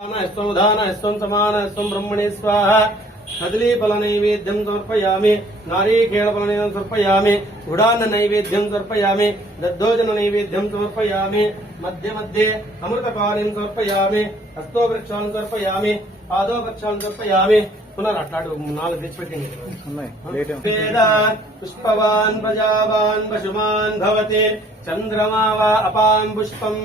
स्वं समान स्वं ब्रह्मणे स्वाहा कदलीफल नैवेद्यं समर्पयामि नारीकेलफल नैवेद्यं समर्पयामि गुडान्न नैवेद्यं समर्पयामि दद्धोजन नैवेद्यं समर्पयामि मध्ये मध्ये अमृतपानीं समर्पयामि हस्तो वृक्षान् समर्पयामि पादो वृक्षान् समर्पयामि पुनरट्लाडु नाలుగు తెచ్చిపెట్టింది वेद पुष्पवान् प्रजावान् पशुमान् भवति चन्द्रमा वा अपां पुष्पम्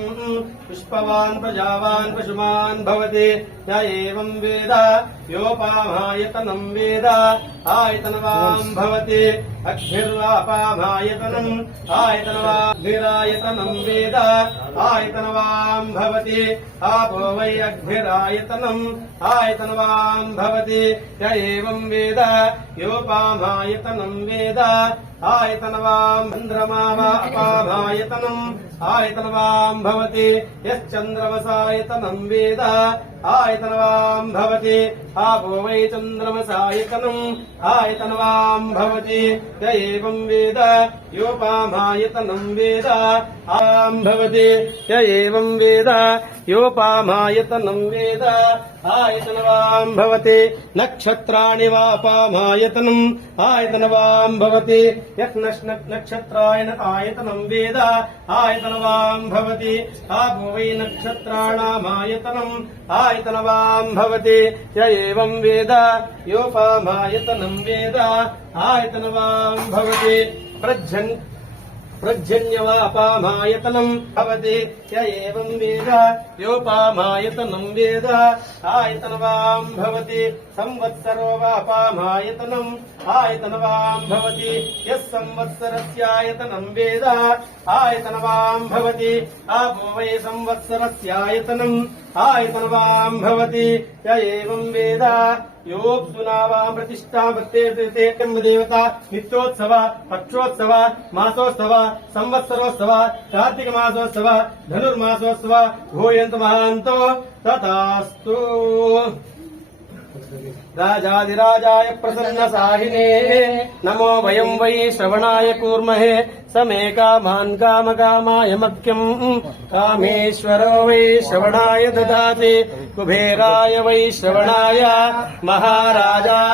पुष्पवान् प्रजावान् पशुमान् भवति य एवं वेद योपामायतनं वेद आयतनवान् भवति अग्निर्वापामायतनम् आयतनवाग्निरायतनं वेद आयतनवान् भवति आपो वै अग्निरायतनम् आयतनवान् भवति य एवं वेद योपामायतनं वेद आयतनवान् चन्द्रमा वा अपामायतनम् आयतनवान् भवति यश्चन्द्रमसायतनं वेद आयतनवान् भवति आपो वै चन्द्रमसायतनम् आयतनवान् भवति य एवं वेद योपामायतनं वेद आम् भवति य एवं वेद योपामायतनं वेद आयतनवान् भवति नक्षत्राणि वापामायतनम् आयतनवान् भवति नक्षत्रायण आयतनं वेद आयतनवान् भवति आपो वै नक्षत्राणामायतनम् आयतनवान् भवति य एवं वेद योपामायतनं वेद आयतनवान् भवति प्रजन्यवापामायतनं भवति य एवं वेद योपामायतनं वेद आयतनवान् भवति संवत्सरो वापामायतनम् आयतनवान् भवति यः संवत्सरस्यायतनं वेद आयतनवान् भवति आपो वै संवत्सरस्यायतनम् आयतनवान् भवति य एवं वेद योऽप्सुनावां प्रतिष्ठा प्रत्येते देवता नित्योत्सव पक्षोत्सव मासोत्सव संवत्सरोत्सव कार्तिक मासोत्सव धनुर्मासोत्सव भूयन्तु महान्तो तथास्तु राजाधिराजाय प्रसन्न साहिने नमो वयं वै श्रवणाय कूर्महे समे कामान् कामकामाय मह्यम् कामेश्वरो वै श्रवणाय ददाति कुबेराय वै श्रवणाय महाराजाय